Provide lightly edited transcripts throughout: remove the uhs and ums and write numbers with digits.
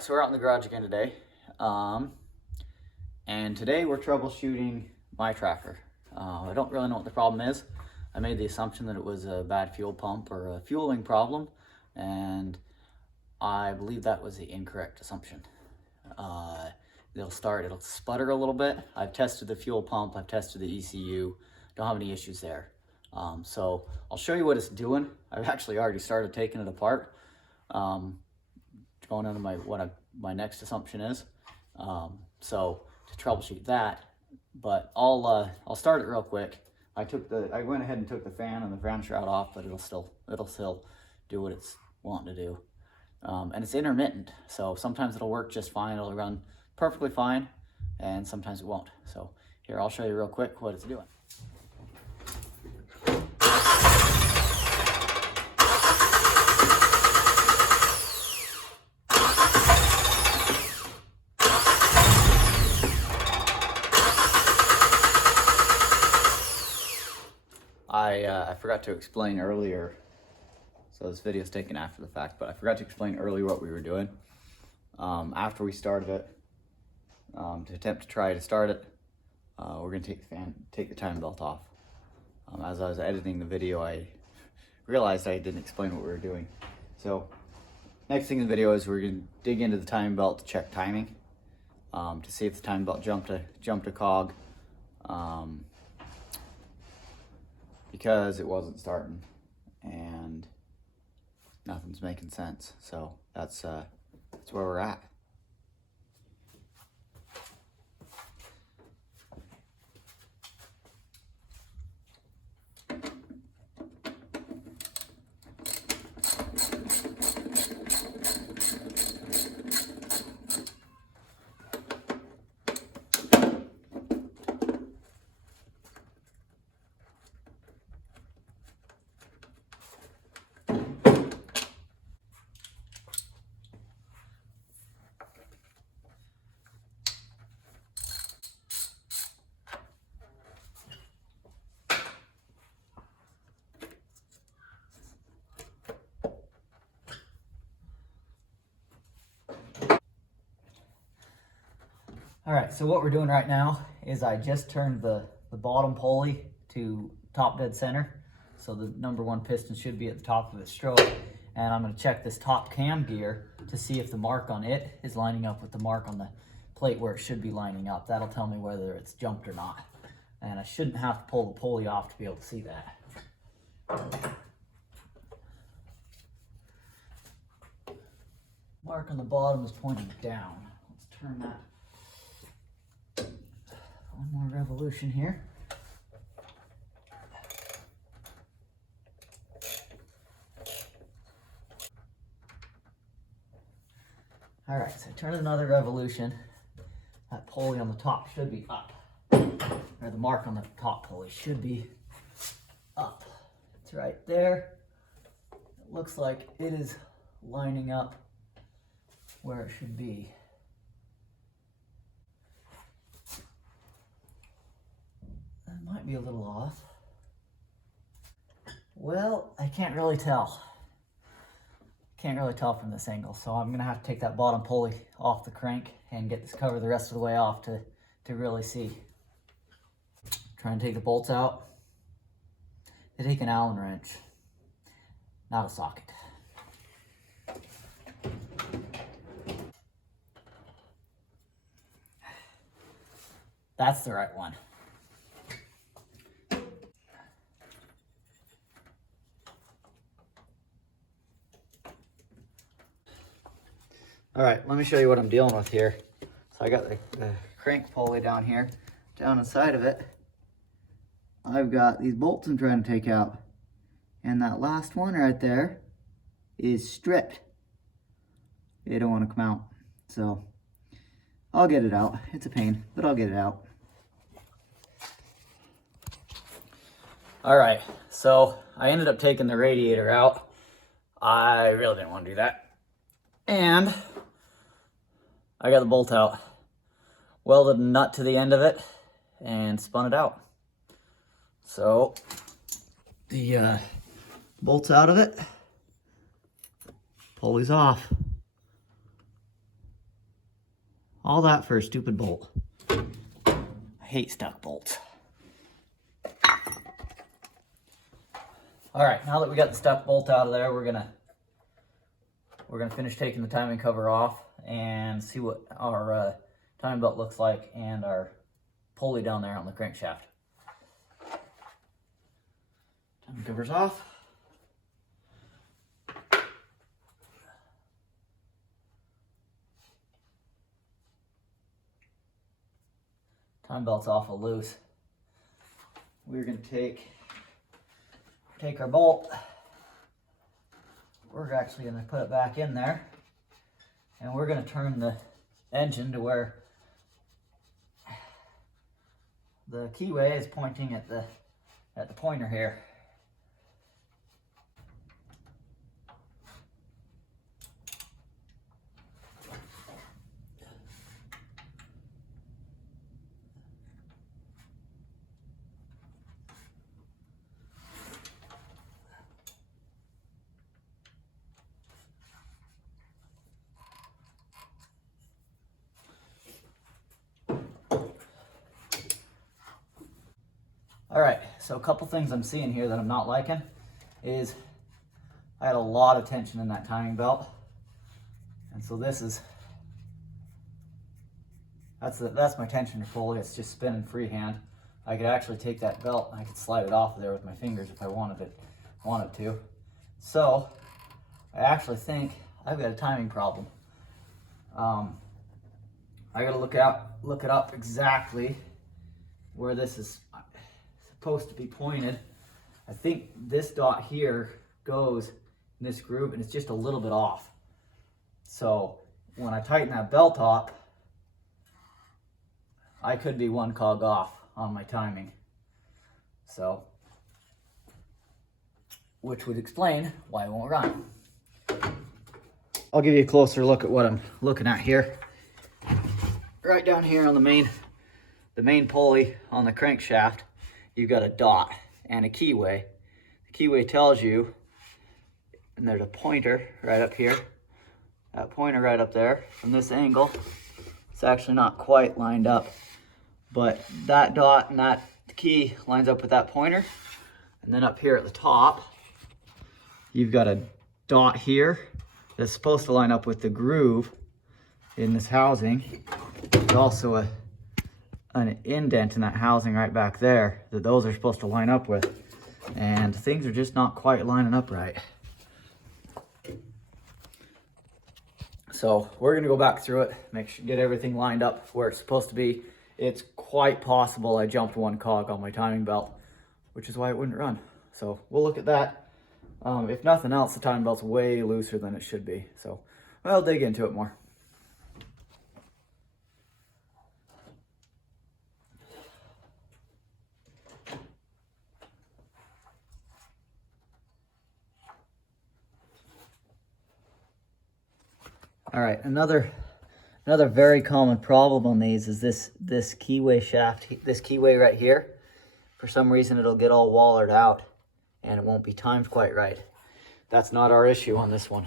Alright, so we're out in the garage again today. And today we're troubleshooting my tractor. I don't really know what the problem is. I made the assumption that it was a bad fuel pump or a fueling problem, and I believe that was the incorrect assumption. It'll sputter a little bit. I've tested the fuel pump, I've tested the ECU, don't have any issues there. So I'll show you what it's doing. I've actually already started taking it apart. Going into my next assumption is. So to troubleshoot that, but I'll start it real quick. I went ahead and took the fan and the fan shroud off, but it'll still do what it's wanting to do. And it's intermittent, so sometimes it'll work just fine. It'll run perfectly fine, and sometimes it won't. So here, I'll show you real quick what it's doing. I forgot to explain earlier, so this video is taken after the fact, but I forgot to explain earlier what we were doing. After we started it, to attempt to try to start it, we're going to take the time belt off. As I was editing the video, I realized I didn't explain what we were doing. So next thing in the video is we're going to dig into the timing belt to check timing, to see if the timing belt jumped a cog. Because it wasn't starting and nothing's making sense. So that's where we're at. All right, so what we're doing right now is I just turned the bottom pulley to top dead center. So the number one piston should be at the top of the stroke. And I'm gonna check this top cam gear to see if the mark on it is lining up with the mark on the plate where it should be lining up. That'll tell me whether it's jumped or not. And I shouldn't have to pull the pulley off to be able to see that. Mark on the bottom is pointing down. Let's turn that. One more revolution here. All right, so turn another revolution. That pulley on the top should be up. Or the mark on the top pulley should be up. It's right there. It looks like it is lining up where it should be. Might be a little off. Well, I can't really tell. Can't really tell from this angle, so I'm gonna have to take that bottom pulley off the crank and get this cover the rest of the way off to really see. Try and take the bolts out. They take an Allen wrench, not a socket. That's the right one. All right, let me show you what I'm dealing with here. So I got the crank pulley down here. Down inside of it, I've got these bolts I'm trying to take out. And that last one right there is stripped. They don't want to come out. So I'll get it out. It's a pain, but I'll get it out. All right, so I ended up taking the radiator out. I really didn't want to do that. And I got the bolt out, welded a nut to the end of it, and spun it out. So the bolt's out of it, pulley's off. All that for a stupid bolt. I hate stuck bolts. All right, now that we got the stuck bolt out of there, we're gonna finish taking the timing cover off and see what our timing belt looks like and our pulley down there on the crankshaft. Timing cover's off. Time belt's awful loose. We're gonna take our bolt. We're actually gonna put it back in there, and we're gonna turn the engine to where the keyway is pointing at the pointer here. All right, so a couple things I'm seeing here that I'm not liking is I had a lot of tension in that timing belt. And so that's my tensioner pulley. It's just spinning freehand. I could actually take that belt and I could slide it off of there with my fingers if I wanted to. So I actually think I've got a timing problem. I gotta look it up exactly where this is supposed to be pointed. I think this dot here goes in this groove and it's just a little bit off. So when I tighten that belt up, I could be one cog off on my timing. So, which would explain why it won't run. I'll give you a closer look at what I'm looking at here. Right down here on the main pulley on the crankshaft, you've got a dot and a keyway. The keyway tells you, and there's a pointer right up here. That pointer right up there, from this angle, it's actually not quite lined up, but that dot and that key lines up with that pointer. And then up here at the top, you've got a dot here that's supposed to line up with the groove in this housing. There's also an indent in that housing right back there that those are supposed to line up with. And things are just not quite lining up right. So we're gonna go back through it, get everything lined up where it's supposed to be. It's quite possible I jumped one cog on my timing belt, which is why it wouldn't run. So we'll look at that. If nothing else, the timing belt's way looser than it should be. So we'll dig into it more. All right, another very common problem on these is this keyway shaft, this keyway right here. For some reason, it'll get all wallered out and it won't be timed quite right. That's not our issue on this one.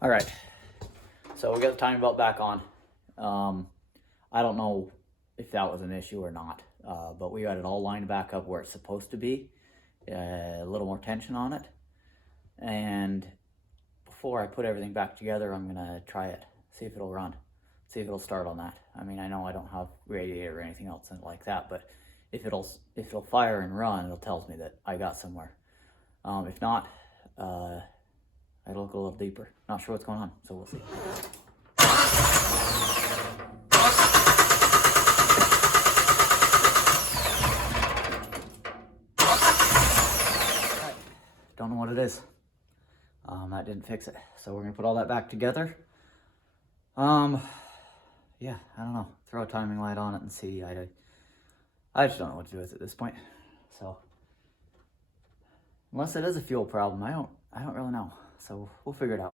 All right, so we got the timing belt back on. I don't know if that was an issue or not, but we got it all lined back up where it's supposed to be. A little more tension on it. And before I put everything back together, I'm gonna try it, see if it'll run, see if it'll start on that. I mean, I know I don't have Radiator or anything else like that, but if it'll fire and run, it'll tells me that I got somewhere. If not, I'd look a little deeper. Not sure what's going on, so we'll see. Right. Don't know what it is. That didn't fix it. So we're gonna put all that back together. Yeah, I don't know. Throw a timing light on it and see. I just don't know what to do with it at this point. So unless it is a fuel problem, I don't really know. So we'll figure it out.